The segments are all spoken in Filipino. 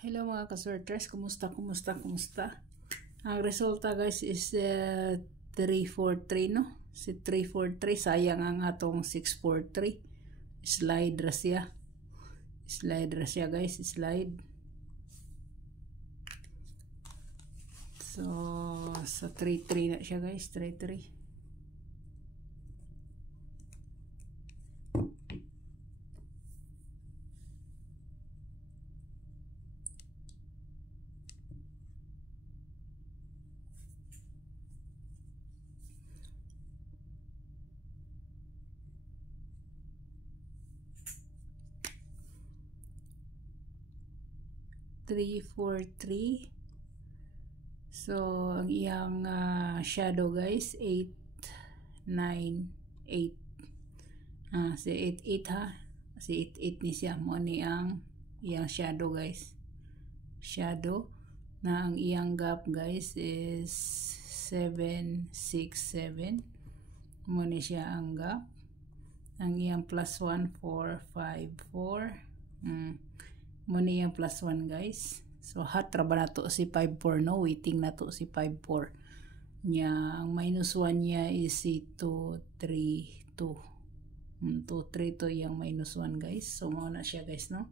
Hello mga ka-sorters, kumusta? Ang resulta guys is 343 no? Si 343, sayang ang atong 643. Slide ra siya guys, slide. So, sa 33 na siya guys, 33. So ang iyang shadow guys 898 si 88 ha, si 88 ni siya mo ni ang iyang shadow guys, shadow na ang iyang gap guys is 767 mo ni siya ang gap. Ang iyang plus 1 454 mo ni yung plus 1 guys. So hatra ba na to si 54 no? Waiting na to si 54 nya. Ang minus 1 niya is si 232. 232 yung minus 1 guys. So mauna siya guys no?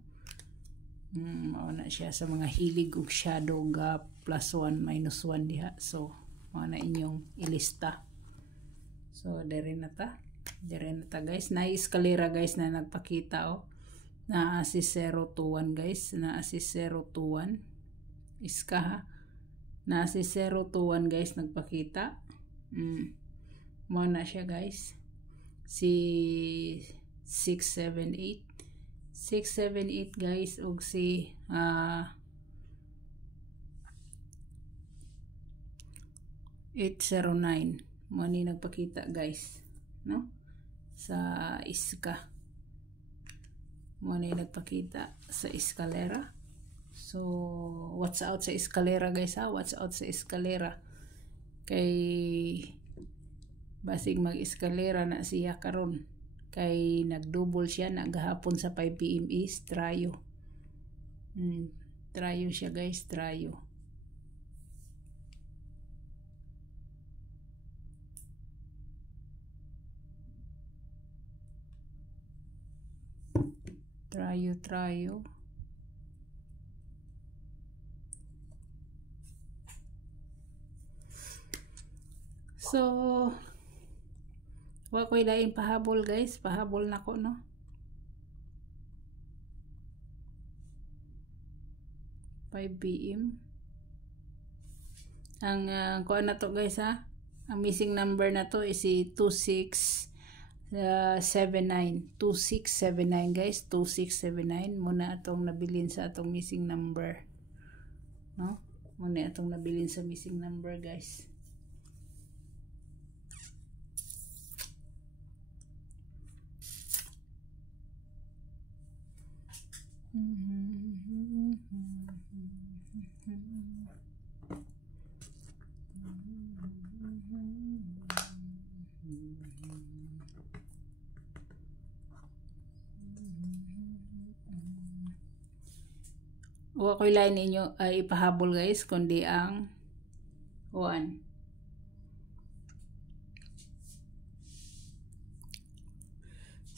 Mauna siya sa mga hilig ug shadow gap plus 1 minus 1 diha. So mauna inyong ilista. So dire na ta guys. Na-escalera guys na nagpakita oh. Na si 021 guys, na si 021 iska ha, na si 021 guys nagpakita. Mo na siya guys, si 678 guys ug si 809 mo ni nagpakita guys no, sa iska mo na nagpakita sa eskalera. So watch out sa eskalera guys ha, watch out sa eskalera kay basig mag eskalera na siya karon kay nagdouble siya nagahapon sa 5 PM is trayo. Trayo siya guys, trayo. Trayo. So wa ko'y lain pahabol guys, pahabol na ko no. PM ang kuan na to guys ha. Ang missing number na to is si 2679 guys, 2679 muna atong nabilin sa atong missing number no, muna atong nabilin sa missing number guys. Wa ko'y lain ninyo ay ipahabol guys kundi ang 1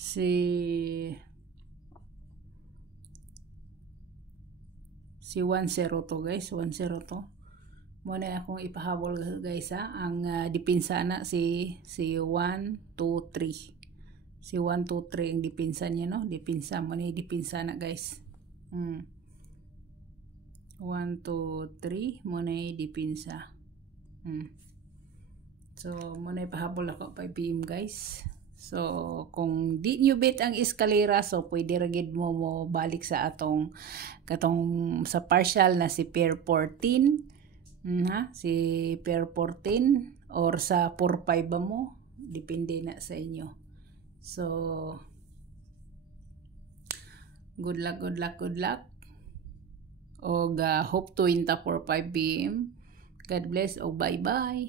si 102 guys, 102 muna akong ipahabol guys ha. Ang dipinsa na si 123 si 123 ang dipinsa niya no, dipinsa mo ni dipinsa na guys. 1 2 3 mo na dipinsa. So mo na ipahabol ako 5 PM guys. So kung di nyo bet ang eskalera, so pwede ragid mo balik sa atong katong sa partial na si pair 14 si pair 14 or sa 4-5 ba mo, depende na sa inyo. So good luck og hope to win ta for 5 PM. God bless o bye bye.